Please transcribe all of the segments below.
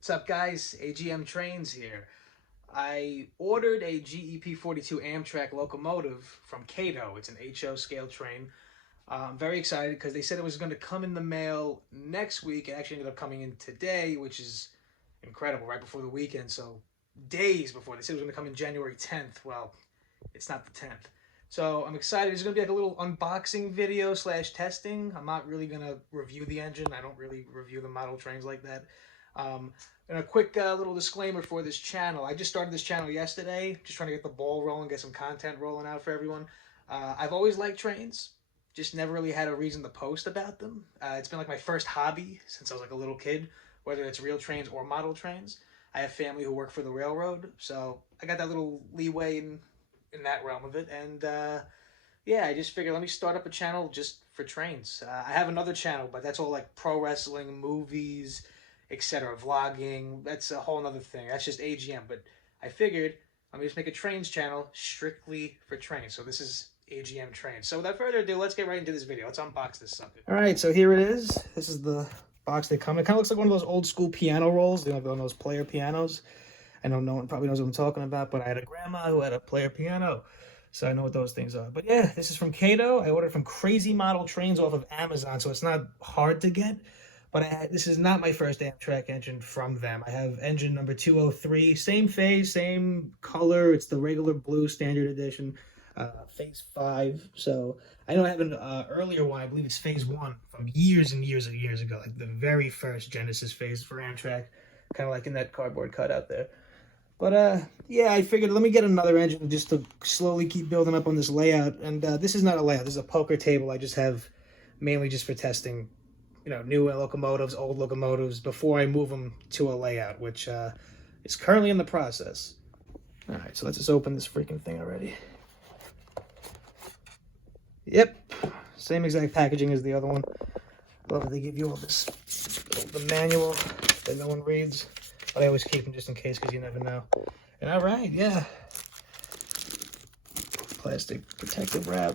What's up, guys? AGM Trains here. I ordered a P42 Amtrak locomotive from KATO. It's an HO scale train. I'm very excited because they said it was going to come in the mail next week. It actually ended up coming in today, which is incredible, right before the weekend. So, days before. They said it was going to come in January 10th. Well, it's not the 10th. So, I'm excited. There's going to be like a little unboxing video slash testing. I'm not really going to review the engine. I don't really review the model trains like that. Um, and a quick little disclaimer for this channel. I just started this channel yesterday, just trying to get the ball rolling, get some content rolling out for everyone. I've always liked trains, just never really had a reason to post about them. It's been like my first hobby since I was like a little kid, whether it's real trains or model trains. I have family who work for the railroad, so I got that little leeway in that realm of it. And yeah, I just figured let me start up a channel just for trains. I have another channel, but that's all like pro wrestling, movies, etc. Vlogging, that's a whole other thing. That's just AGM. But I figured let me just make a trains channel strictly for trains. So this is AGM Trains. So without further ado, let's get right into this video. Let's unbox this sucker. All right, so here it is. This is the box they come in. It kind of looks like one of those old school piano rolls. You know, one of those player pianos. I know no one probably knows what I'm talking about, but I had a grandma who had a player piano. So I know what those things are. But yeah, this is from KATO. I ordered from Crazy Model Trains off of Amazon, so it's not hard to get. But this is not my first Amtrak engine from them. I have engine number 203, same phase, same color. It's the regular blue standard edition, phase 5. So I know I have an earlier one. I believe it's phase 1 from years and years and years ago, like the very first Genesis phase for Amtrak, kind of like in that cardboard cutout there. But yeah, I figured let me get another engine just to slowly keep building up on this layout. And this is not a layout. This is a poker table I just have mainly just for testing, you know, new locomotives, old locomotives, before I move them to a layout, which is currently in the process. All right, so let's just open this freaking thing already. Yep, same exact packaging as the other one. Love that they give you all this, the manual that no one reads, but I always keep them just in case because you never know. And all right, yeah. Plastic protective wrap.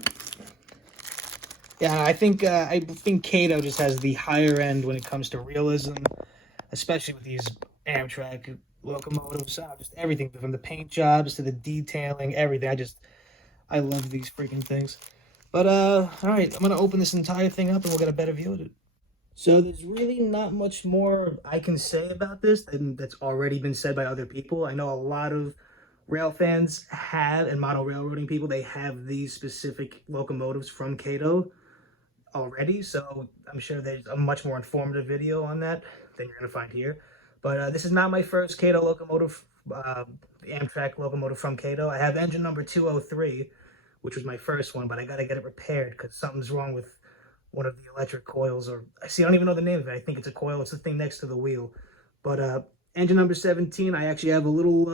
Yeah, I think KATO just has the higher end when it comes to realism, especially with these Amtrak locomotives. Just everything from the paint jobs to the detailing, everything. I love these freaking things. But all right, I'm gonna open this entire thing up and we'll get a better view of it. So there's really not much more I can say about this than that's already been said by other people. I know a lot of rail fans have, and model railroading people, they have these specific locomotives from KATO already, so I'm sure there's a much more informative video on that than you're going to find here. But this is not my first KATO locomotive, Amtrak locomotive from KATO. I have engine number 203, which was my first one, but I got to get it repaired because something's wrong with one of the electric coils, or I don't even know the name of it. I think it's a coil. It's the thing next to the wheel. But engine number 17, I actually have a little,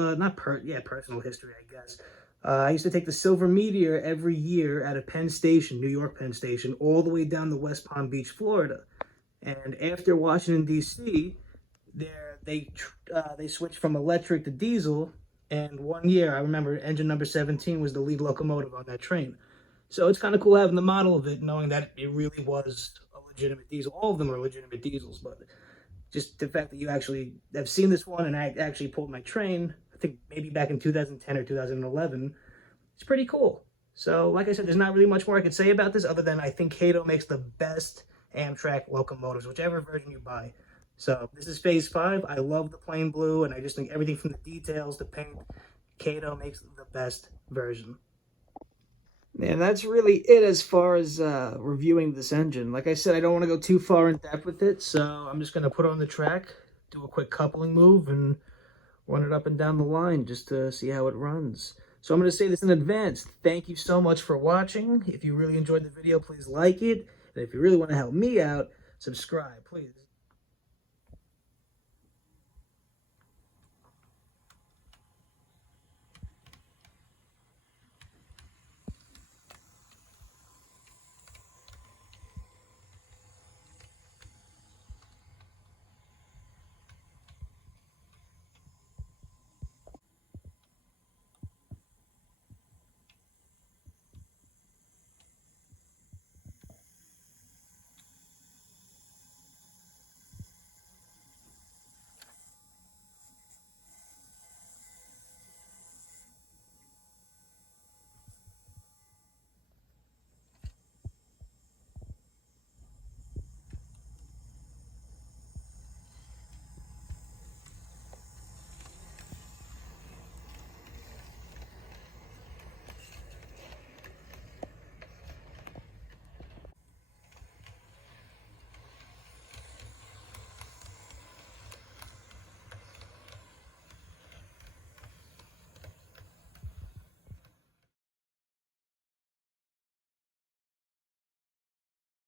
personal history, I guess. I used to take the Silver Meteor every year at a Penn Station, New York Penn Station, all the way down to West Palm Beach, Florida. And after Washington, D.C., they switched from electric to diesel. And one year, I remember engine number 17 was the lead locomotive on that train. So it's kind of cool having the model of it, knowing that it really was a legitimate diesel. All of them are legitimate diesels, but just the fact that you actually have seen this one and I actually pulled my train, I think maybe back in 2010 or 2011, it's pretty cool. So like I said, there's not really much more I could say about this other than I think KATO makes the best Amtrak locomotives, whichever version you buy. So this is phase 5. I love the plain blue, and I just think everything from the details to paint, KATO makes the best version. And that's really it as far as reviewing this engine. Like I said, I don't want to go too far in depth with it, so I'm just going to put it on the track, do a quick coupling move, and run it up and down the line just to see how it runs. So I'm going to say this in advance. Thank you so much for watching. If you really enjoyed the video, please like it. And if you really want to help me out, subscribe, please.